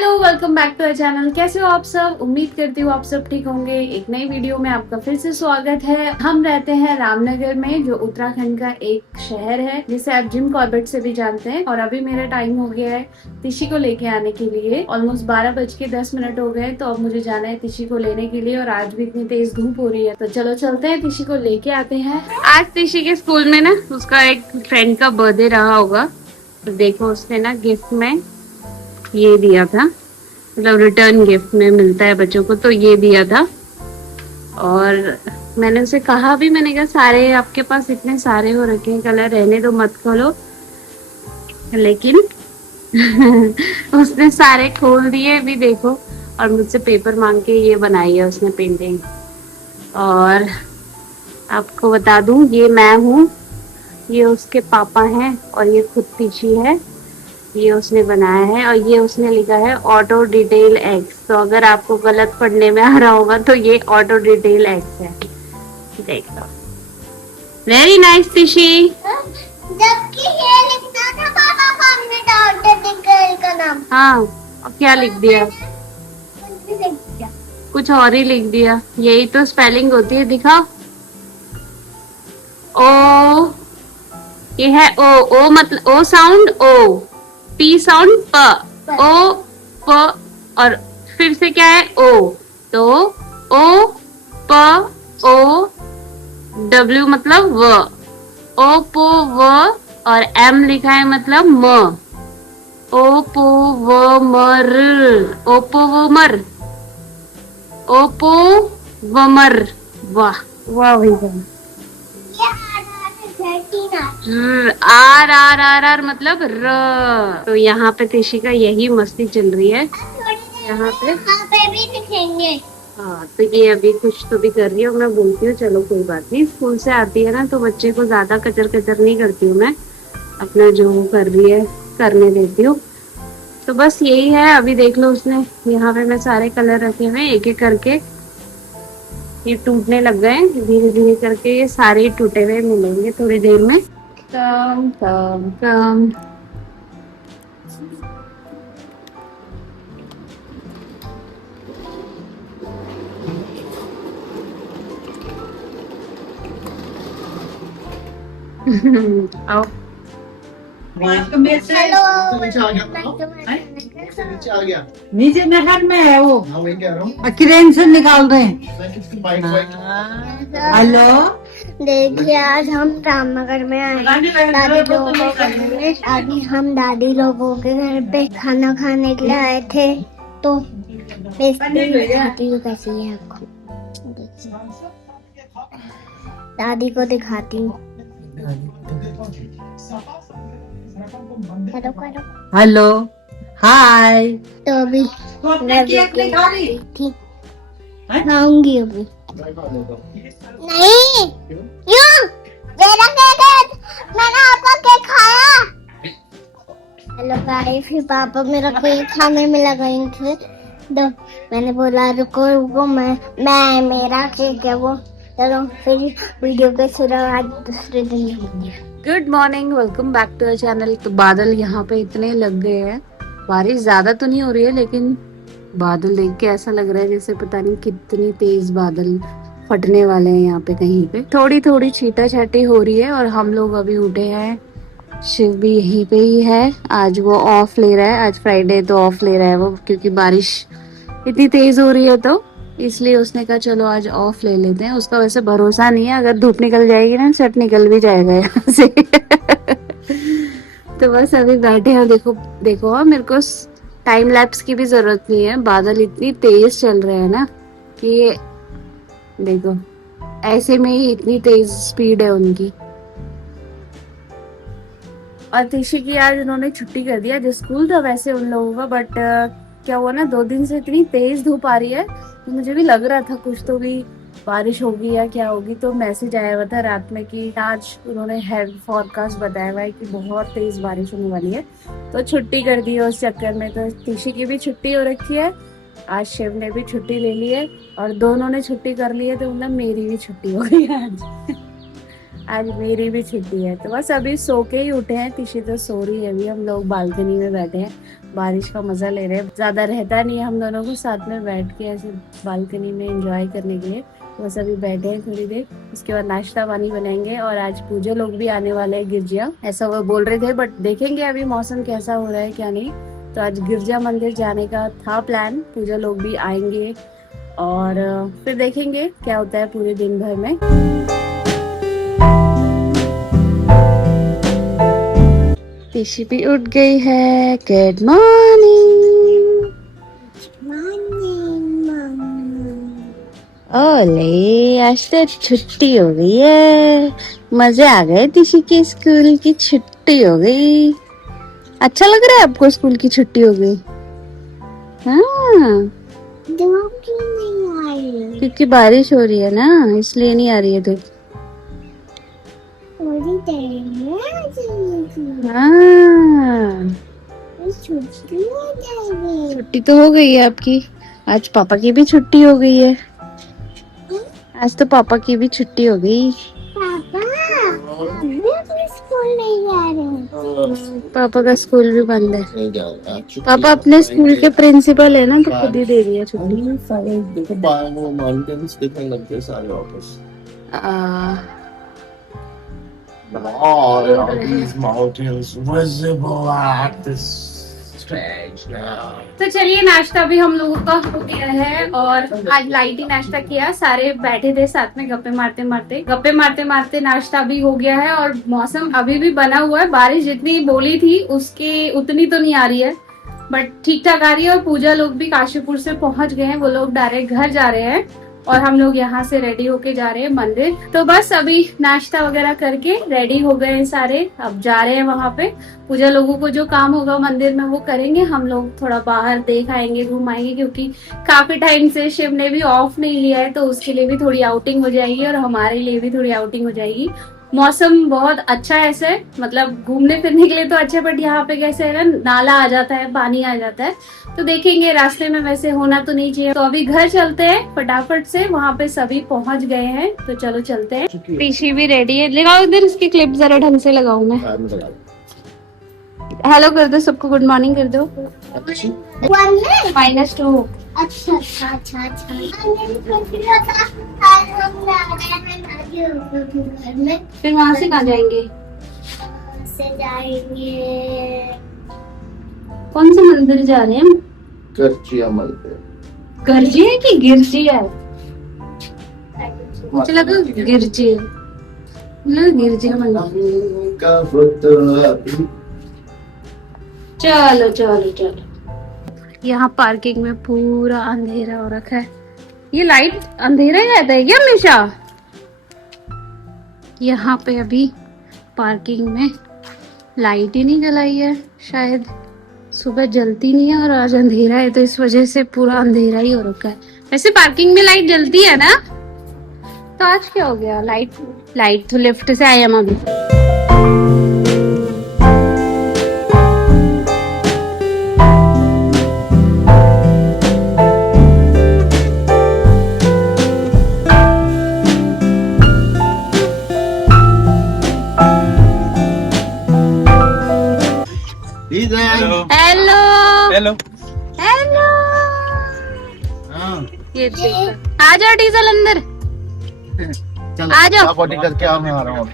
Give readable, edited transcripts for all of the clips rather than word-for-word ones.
Hello, welcome back to our channel. कैसे हो आप सब? उम्मीद करती हूँ आप सब ठीक होंगे। एक नई वीडियो में आपका फिर से स्वागत है। हम रहते हैं रामनगर में, जो उत्तराखंड का एक शहर है जिसे आप जिम कॉर्बेट से भी जानते हैं। और अभी मेरा टाइम हो गया है तिशी को लेके आने के लिए। ऑलमोस्ट 12:10 हो गए, तो अब मुझे जाना है तिशी को लेने के लिए। और आज भी इतनी तेज धूप हो रही है, तो चलो चलते हैं, तिशी को लेके आते हैं। आज तिशी के स्कूल में ना उसका एक फ्रेंड का बर्थडे रहा होगा, तो देखो उसने ना गिफ्ट में ये दिया था, मतलब रिटर्न गिफ्ट में मिलता है बच्चों को, तो ये दिया था। और मैंने उसे कहा भी, मैंने कहा सारे आपके पास इतने सारे हो रखे हैं कलर, रहने दो मत खोलो, लेकिन उसने सारे खोल दिए भी देखो। और मुझसे पेपर मांग के ये बनाई है उसने पेंटिंग। और आपको बता दूं, ये मैं हूँ, ये उसके पापा हैं, और ये खुद पीछे है, ये उसने बनाया है। और ये उसने लिखा है ऑटो डिटेल एक्स। तो अगर आपको गलत पढ़ने में आ रहा होगा तो ये ऑटो डिटेल एक्स है। देख लो, वेरी नाइस तिशी। जबकि ये लिखना था पापा को, हमने ऑटो डिटेल का नाम। हाँ, और क्या लिख दिया? कुछ भी लिख दिया। कुछ और ही लिख दिया। यही तो स्पेलिंग होती है, दिखाओ। ओ, ये है ओ। ओ मतलब ओ साउंड ओ, पी साउंड प, ओ प, और फिर से क्या है ओ, तो ओ प ओ, डब्ल्यू मतलब व, ओ पो व, और एम लिखा है मतलब म, ओ पो व मर, ओपो व मर, ओपो व मर। वाह वाह भैया। ये आर आर आर आर मतलब र। तो यहाँ पे तिशी का यही मस्ती चल रही है यहाँ पे। हाँ पे भी लिखेंगे। हाँ, तो ये अभी कुछ तो भी कर रही है। मैं बोलती हूँ चलो कोई बात नहीं, स्कूल से आती है ना तो बच्चे को ज्यादा कचर कचर नहीं करती हूँ मैं, अपना जो वो कर रही है करने देती हूँ। तो बस यही है। अभी देख लो, उसने यहाँ पे मैं सारे कलर रखे हुए एक एक करके, ये टूटने लग गए। धीरे धीरे करके ये सारे टूटे हुए मिलेंगे थोड़ी देर में। कम कम कम। आओ। हेलो। नीचे आ गया। नीचे नहर में है वो, हाँ वही कह रहा हूँ। क्रेन से निकाल रहे हैं। मैं किसकी बाइक हेलो, देखिए आज हम रामनगर में आए हैं दादी लोगों के घर में। अभी हम दादी लोगों के घर पे खाना खाने के लिए आए थे, तो दिखाती हूँ कैसी है आपको। देखिए, दादी को दिखाती हूँ। हेलो करो। हेलो, हाय। तो अभी मैं केक नहीं खा रही? ठीक खाऊंगी अभी। नहीं क्यों? मेरा केक है, मैंने आपका केक खाया। हेलो गाइस, फिर पापा मेरा केक खाने में लगे थे, तो मैंने बोला रुको रुको, मैं मेरा केक है वो। चलो फिर वीडियो के शुरुआत दूसरे दिन। Good morning, welcome back to our channel. तो बादल यहाँ पे इतने लग गए हैं, बारिश ज्यादा तो नहीं हो रही है, लेकिन बादल देख के ऐसा लग रहा है जैसे पता नहीं कितनी तेज बादल फटने वाले हैं। यहाँ पे कहीं पे थोड़ी थोड़ी छीटा छाटी हो रही है। और हम लोग अभी उठे हैं, शिव भी यहीं पे ही है। आज वो ऑफ ले रहा है, आज फ्राइडे तो ऑफ ले रहा है वो, क्योंकि बारिश इतनी तेज हो रही है, तो इसलिए उसने कहा चलो आज ऑफ ले लेते हैं। उसका वैसे भरोसा नहीं है, अगर धूप निकल जाएगी ना शर्ट निकल भी जाएगा यहाँ से। तो बस अभी बैठे हैं। देखो देखो, हाँ, मेरे को टाइम लैप्स की भी जरूरत नहीं है। बादल इतनी तेज चल रहे हैं ना कि ये देखो, ऐसे में ही इतनी तेज स्पीड है उनकी। और तिशी की आज उन्होंने छुट्टी कर दिया, जो स्कूल था वैसे उन लोगों का, बट क्या हुआ ना, 2 दिन से इतनी तेज धूप आ रही है, तो मुझे भी लग रहा था कुछ तो भी बारिश होगी या क्या होगी। तो मैसेज आया हुआ था रात में कि आज उन्होंने हेल्थ फॉरकास्ट बताया हुआ है कि बहुत तेज बारिश होने वाली है, तो छुट्टी कर दी है उस चक्कर में। तो तिशी की भी छुट्टी हो रखी है, आज शिव ने भी छुट्टी ले ली है, और दोनों ने छुट्टी कर ली है, तो मतलब मेरी भी छुट्टी हो गई है आज। आज मेरी भी छुट्टी है, तो बस अभी सो के ही उठे हैं। तिशी तो सो रही है, अभी हम लोग बालकनी में बैठे हैं, बारिश का मजा ले रहे हैं। ज्यादा रहता नहीं है हम दोनों को साथ में बैठ के ऐसे बालकनी में एंजॉय करने के लिए। तो बस अभी बैठे हैं थोड़ी देर, उसके बाद नाश्ता पानी बनाएंगे। और आज पूजा लोग भी आने वाले हैं, गिरजिया, ऐसा वो बोल रहे थे, बट देखेंगे अभी मौसम कैसा हो रहा है क्या नहीं। तो आज गिरजा मंदिर जाने का था प्लान, पूजा लोग भी आएंगे और फिर देखेंगे क्या होता है पूरे दिन भर में। तिशी भी उठ गई है। Good morning. ओले, आज तो छुट्टी हो गई है, मजे आ गए। तिशी की स्कूल की छुट्टी हो गई। अच्छा लग रहा है आपको स्कूल की छुट्टी हो गई? हाँ, धूप क्यों नहीं आई? क्योंकि बारिश हो रही है ना, इसलिए नहीं आ रही है धूप। थोड़ी देर में आ जाएगी। हाँ, छुट्टी हो जाएगी। छुट्टी तो हो गई है आपकी। आज पापा की भी छुट्टी हो गई है। आज तो पापा की भी छुट्टी हो गई। पापा अभी अपने स्कूल नहीं जा रहे। पापा का स्कूल भी बंद है। नहीं जाऊंगा छुट्टी। पापा अपने स्कूल के प्रिंसिपल है ना, तो खुद ही दे दिया छुट्टी। सारे देखो बाहर वो माउंटेन्स दिखने लगते हैं सारे वापस। All these mountains visible at this stage now. तो चलिए, नाश्ता भी हम लोगों का हो गया है और आज लाइट ही नाश्ता किया। सारे बैठे थे साथ में गप्पे मारते मारते नाश्ता भी हो गया है। और मौसम अभी भी बना हुआ है, बारिश जितनी बोली थी उसके उतनी तो नहीं आ रही है, बट ठीक ठाक आ रही है। और पूजा लोग भी काशीपुर से पहुंच गए हैं, वो लोग डायरेक्ट घर जा रहे हैं और हम लोग यहाँ से रेडी होके जा रहे हैं मंदिर। तो बस अभी नाश्ता वगैरह करके रेडी हो गए हैं सारे, अब जा रहे हैं वहाँ पे। पूजा लोगों को जो काम होगा मंदिर में वो करेंगे, हम लोग थोड़ा बाहर देख आएंगे, घूम आएंगे, क्योंकि काफी टाइम से शिव ने भी ऑफ नहीं लिया है, तो उसके लिए भी थोड़ी आउटिंग हो जाएगी और हमारे लिए भी थोड़ी आउटिंग हो जाएगी। मौसम बहुत अच्छा है ऐसे, मतलब घूमने फिरने के लिए तो अच्छा, बट यहाँ पे कैसे है ना, नाला आ जाता है, पानी आ जाता है, तो देखेंगे। रास्ते में वैसे होना तो नहीं चाहिए। तो अभी घर चलते हैं फटाफट से, वहाँ पे सभी पहुँच गए हैं, तो चलो चलते हैं। ऋषि भी रेडी है, लगाओ इधर इसकी क्लिप जरा ढंग से लगाऊं मैं। हेलो कर दो सबको, गुड मॉर्निंग कर दो। -2। अच्छा अच्छा अच्छा अच्छा। आज हम जा रहे हैं नानी के घर में। फिर वहाँ से कहाँ जाएंगे? से जाएंगे। कौन से मंदिर जा रहे हैं? गर्जिया मंदिर। गर्जी है कि गिरजी है? मुझे लगा गिरजी है, गिरजी मंदिर। चलो चलो चलो। यहाँ पार्किंग में पूरा अंधेरा हो रखा है। ये लाइट अंधेरा ही रहता है क्या हमेशा? यहाँ पे अभी पार्किंग में लाइट ही नहीं जलाई है, शायद सुबह जलती नहीं है और आज अंधेरा है, तो इस वजह से पूरा अंधेरा ही हो रखा है। वैसे पार्किंग में लाइट जलती है ना, तो आज क्या हो गया? लाइट तो लिफ्ट से आई हम अभी। Hello hello hello. हेलो। ये देखो, आ जाओ डीजल अंदर, आ जाओ। बॉडी करके आ, मैं आ रहा हूँ।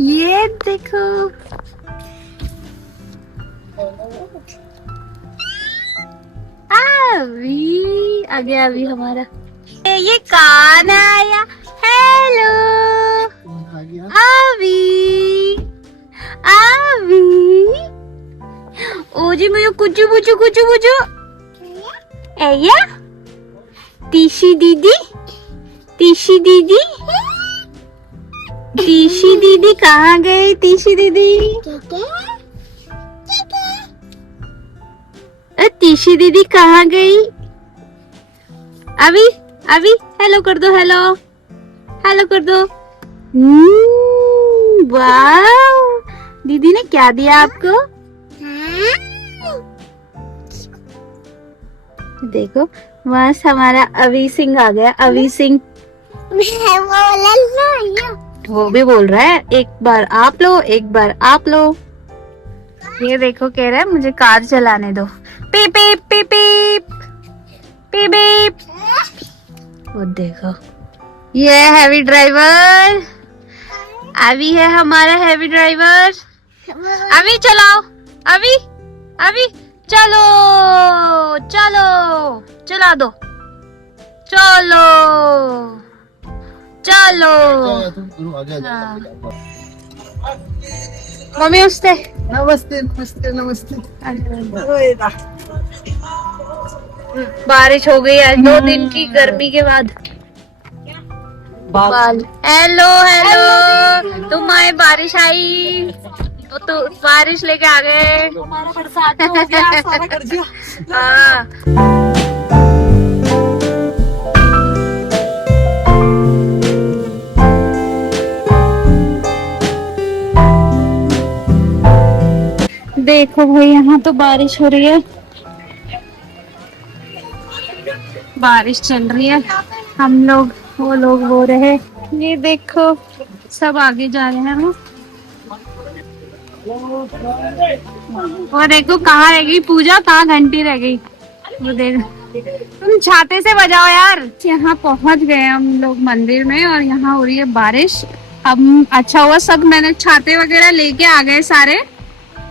ये देखो, अभी आ गया अभी हमारा। ये कौन आया? हेलो अभी, अभी ओ जी, मुझे कुचू बुचू कुचू बुचू ऐया। तीशी दीदी, तीशी दीदी, तीशी दीदी कहाँ गई? तीशी दीदी, तीशी दीदी कहाँ गई? अभी अभी हेलो कर दो, हेलो हेलो कर दो। वाह, दीदी ने क्या दिया आपको? देखो बस हमारा अभी सिंह आ गया। अभी सिंह मैं बोला वो भी बोल रहा है एक बार आप लो, एक बार आप लो। ये देखो कह रहा है मुझे कार चलाने दो। पीप पीप पीप पीप पीप पीप। वो देखो ये हैवी ड्राइवर अभी है हमारा हैवी ड्राइवर। अभी चलाओ, अभी अभी चलो चलो चला दो, चलो चलो। हाँ। मम्मी उससे नमस्ते नमस्ते नमस्ते। बारिश हो गई आज 2 दिन की गर्मी के बाद। बाल हेलो हेलो तुम आए, बारिश आई तो बारिश लेके आ गए। हमारा बरसात हो गया, सारा कर दिया। हाँ देखो भाई यहाँ तो बारिश हो रही है, बारिश चल रही है। हम लोग वो लोग हो रहे, ये देखो सब आगे जा रहे हैं। वो देखो कहाँ रह गई पूजा, कहाँ घंटी रह गई। वो देख तुम छाते से बजाओ यार। यहाँ पहुँच गए हम लोग मंदिर में और यहाँ हो रही है बारिश। अब अच्छा हुआ सब मैंने छाते वगैरह लेके आ गए सारे,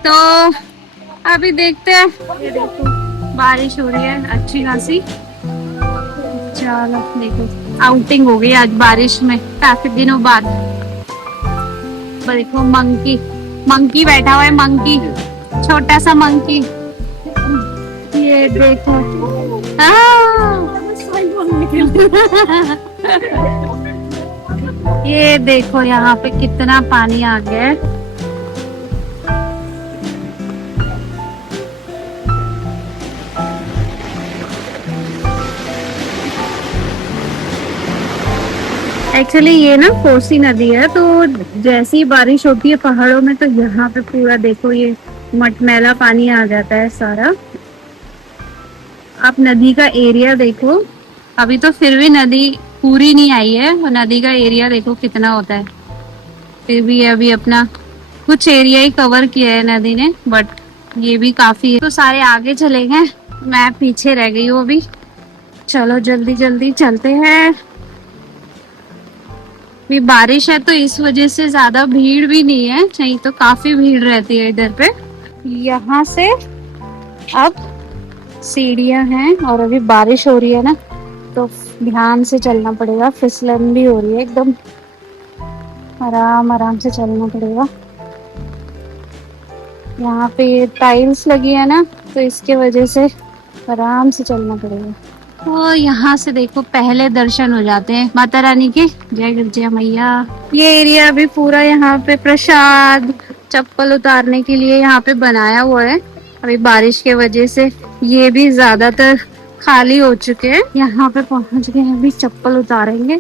तो अभी देखते हैं। ये देखो बारिश हो रही है अच्छी खासी। चलो देखो आउटिंग हो गई आज बारिश में काफी दिनों बाद। देखो मंकी, मंकी बैठा हुआ है, मंकी छोटा सा मंकी। ये देखो ये देखो यहाँ पे कितना पानी आ गया है। एक्चुअली ये ना कोसी नदी है, तो जैसी ही बारिश होती है पहाड़ों में तो यहाँ पे पूरा देखो ये मटमैला पानी आ जाता है सारा। आप नदी का एरिया देखो, अभी तो फिर भी नदी पूरी नहीं आई है और नदी का एरिया देखो कितना होता है। फिर भी अभी अपना कुछ एरिया ही कवर किया है नदी ने, बट ये भी काफी है। तो सारे आगे चले गए, मैं पीछे रह गई हूँ अभी। चलो जल्दी जल्दी चलते हैं। भी बारिश है तो इस वजह से ज्यादा भीड़ भी नहीं है, नहीं तो काफी भीड़ रहती है इधर पे। यहाँ से अब सीढ़ियां हैं और अभी बारिश हो रही है ना, तो ध्यान से चलना पड़ेगा। फिसलन भी हो रही है, एकदम आराम आराम से चलना पड़ेगा। यहाँ पे ये टाइल्स लगी है ना, तो इसके वजह से आराम से चलना पड़ेगा। तो यहाँ से देखो पहले दर्शन हो जाते हैं माता रानी के। जय गिरजा मैया। ये एरिया अभी पूरा यहाँ पे प्रसाद, चप्पल उतारने के लिए यहाँ पे बनाया हुआ है। अभी बारिश के वजह से ये भी ज्यादातर खाली हो चुके हैं। यहाँ पे पहुँच गए, अभी चप्पल उतारेंगे।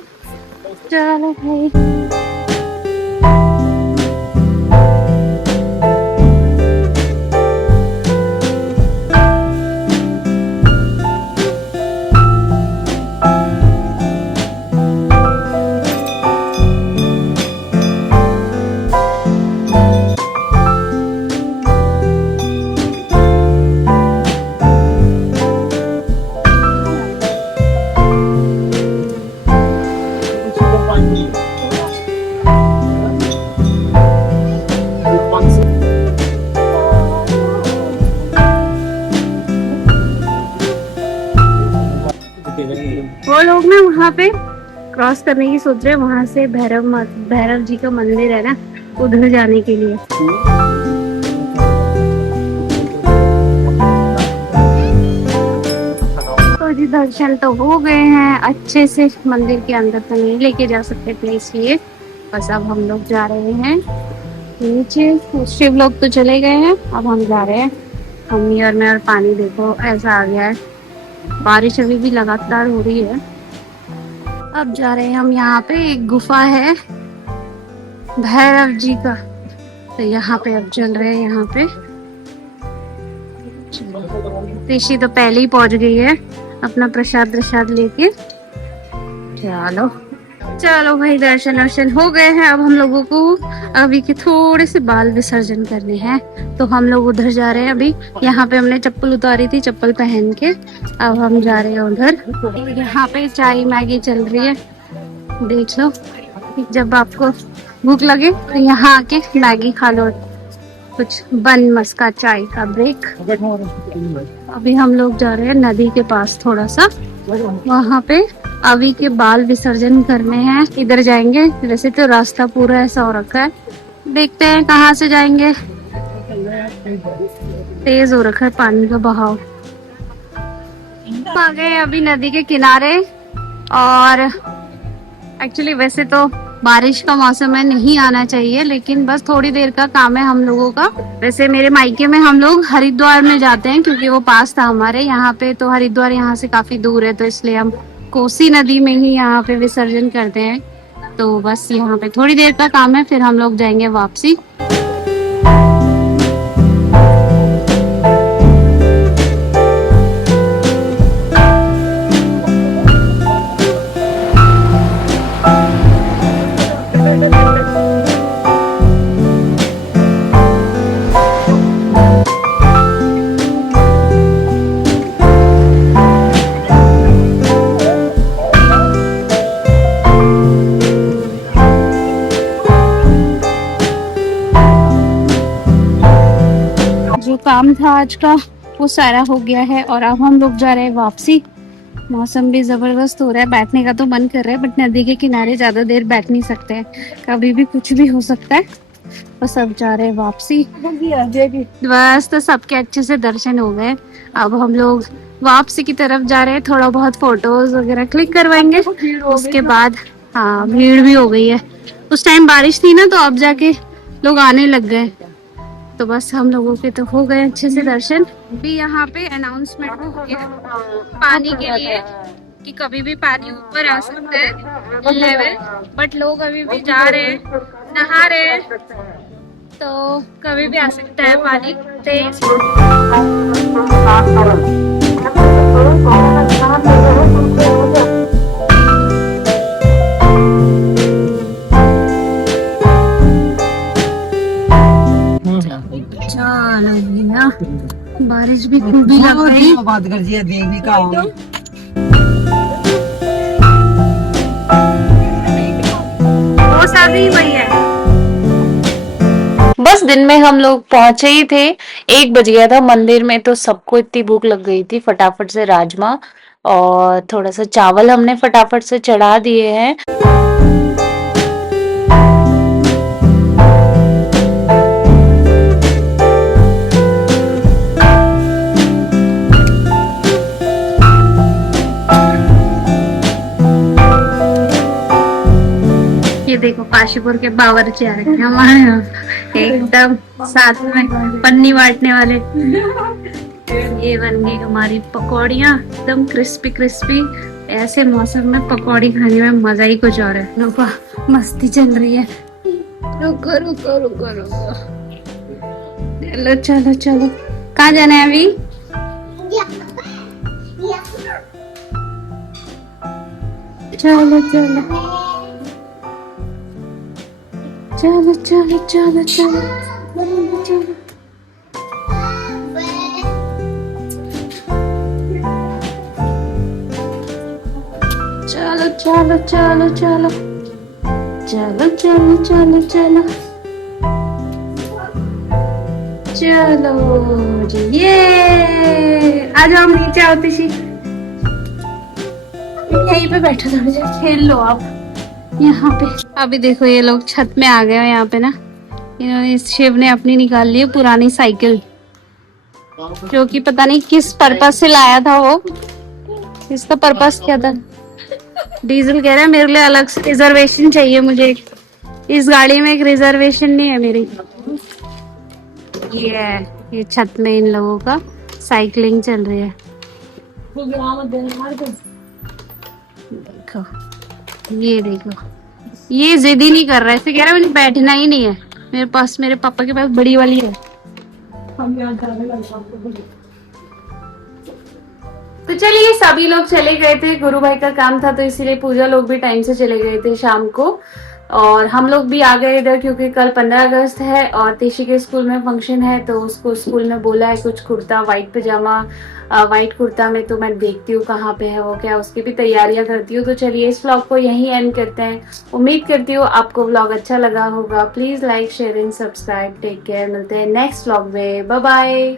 चलो भाई। वो लोग ना वहाँ पे क्रॉस करने की सोच रहे हैं, वहां से भैरव जी का मंदिर है ना, उधर जाने के लिए। तो जी दर्शन तो हो गए हैं अच्छे से। मंदिर के अंदर तो नहीं लेके जा सकते थे, इसलिए बस अब हम लोग जा रहे हैं नीचे। शिव लोग तो चले गए हैं, अब हम जा रहे हैं मम्मी और मैं। और पानी देखो ऐसा आ गया है, बारिश अभी भी लगातार हो रही है। अब जा रहे हैं हम, यहाँ पे एक गुफा है भैरव जी का, तो यहाँ पे अब चल रहे हैं। यहाँ पे ऋषि तो पहले ही पहुंच गई है। अपना प्रसाद प्रसाद लेके। चलो चलो भाई, दर्शन वर्शन हो गए हैं। अब हम लोगों को अभी के थोड़े से बाल विसर्जन करने हैं, तो हम लोग उधर जा रहे हैं। अभी यहाँ पे हमने चप्पल उतारी थी, चप्पल पहन के अब हम जा रहे हैं उधर। यहाँ पे चाय मैगी चल रही है, देख लो। जब आपको भूख लगे तो यहाँ आके मैगी खा लो, कुछ बन मस्का चाय का ब्रेक। अभी हम लोग जा रहे हैं नदी के पास थोड़ा सा, वहाँ पे अभी के बाल विसर्जन करने हैं। इधर जाएंगे, वैसे तो रास्ता पूरा ऐसा हो रखा है, देखते हैं कहाँ से जाएंगे। तेज हो रखा है पानी का बहाव। आ गए अभी नदी के किनारे, और एक्चुअली वैसे तो बारिश का मौसम है, नहीं आना चाहिए, लेकिन बस थोड़ी देर का काम है हम लोगों का। वैसे मेरे मायके में हम लोग हरिद्वार में जाते हैं, क्योंकि वो पास था हमारे यहाँ पे, तो हरिद्वार यहाँ से काफी दूर है, तो इसलिए हम कोसी नदी में ही यहाँ पे विसर्जन करते हैं। तो बस यहाँ पे थोड़ी देर का काम है, फिर हम लोग जाएंगे वापसी। जो काम था आज का वो सारा हो गया है, और अब हम लोग जा रहे हैं वापसी। मौसम भी जबरदस्त हो रहा है, बैठने का तो मन कर रहा है, बट नदी के किनारे ज्यादा देर बैठ नहीं सकते हैं, कभी भी कुछ भी हो सकता है। बस अब जा रहे हैं वापसी। बस तो सबके अच्छे से दर्शन हो गए, अब हम लोग वापसी की तरफ जा रहे हैं। थोड़ा बहुत फोटोज वगैरह क्लिक करवाएंगे, उसके बाद हाँ भीड़ भी हो गई है। उस टाइम बारिश थी ना, तो अब जाके लोग आने लग गए। तो बस हम लोगों के तो हो गए अच्छे से दर्शन। भी यहाँ पे अनाउंसमेंट हो गया पानी के लिए कि कभी भी पानी ऊपर आ सकता है लेवल, बट लोग अभी भी जा रहे हैं, नहा रहे हैं, तो कभी भी आ सकता है पानी तेज। चलो जी ना, बारिश भी खूब ही लग गई। बात कर दिया देखने का वो शादी वही है। बस दिन में हम लोग पहुंचे ही थे, 1 बज गया था मंदिर में, तो सबको इतनी भूख लग गई थी। फटाफट से राजमा और थोड़ा सा चावल हमने फटाफट से चढ़ा दिए हैं। ये देखो काशीपुर के बावर्ची आ रहे हैं हमारे यहाँ, एकदम साथ में पन्नी बांटने वाले। ये बन गई हमारी पकौड़ियाँ, एकदम क्रिस्पी क्रिस्पी। ऐसे मौसम में पकौड़ी खाने में मजा ही कुछ और है। रुको, मस्ती चल रही है। रुको रुको रुको रुको, चलो चलो चलो। कहाँ जाना है अभी? चलो चलो चलो चलो चलो चलो चलो। चलो चलो चलो चलो चलो चलो चलो चलो चलो जी। ये आ जाओ, नीचे आओ तिशी, यहीं पे बैठो, थोड़ी देर खेल लो आप यहाँ पे। अभी देखो ये लोग छत में आ गए हैं यहाँ पे ना। इन्होंने, इस शिव ने अपनी निकाल ली है पुरानी साइकिल, जो कि पता नहीं किस पर्पस से लाया था वो। इसका पर्पस क्या था? डीजल कह रहा है मेरे लिए अलग से रिजर्वेशन चाहिए मुझे, इस गाड़ी में एक रिजर्वेशन नहीं है मेरी। ये छत में इन लोगों का साइकिलिंग चल रही है। देखो ये देखो, ये जिद ही नहीं कर रहा है, ऐसे कह रहा है मुझे बैठना ही नहीं है मेरे पास, मेरे पापा के पास बड़ी वाली है। तो चलिए सभी लोग चले गए थे, गुरु भाई का काम था तो इसीलिए पूजा लोग भी टाइम से चले गए थे शाम को, और हम लोग भी आ गए इधर क्योंकि कल 15 अगस्त है और तेशी के स्कूल में फंक्शन है, तो उसको स्कूल में बोला है कुछ कुर्ता, वाइट पजामा, वाइट कुर्ता में, तो मैं देखती हूँ कहाँ पे है वो, क्या उसकी भी तैयारियां करती हूँ। तो चलिए इस व्लॉग को यहीं एंड करते हैं। उम्मीद करती हूँ आपको व्लॉग अच्छा लगा होगा। Please like share and subscribe. Take care, मिलते हैं नेक्स्ट व्लॉग में। Bye bye.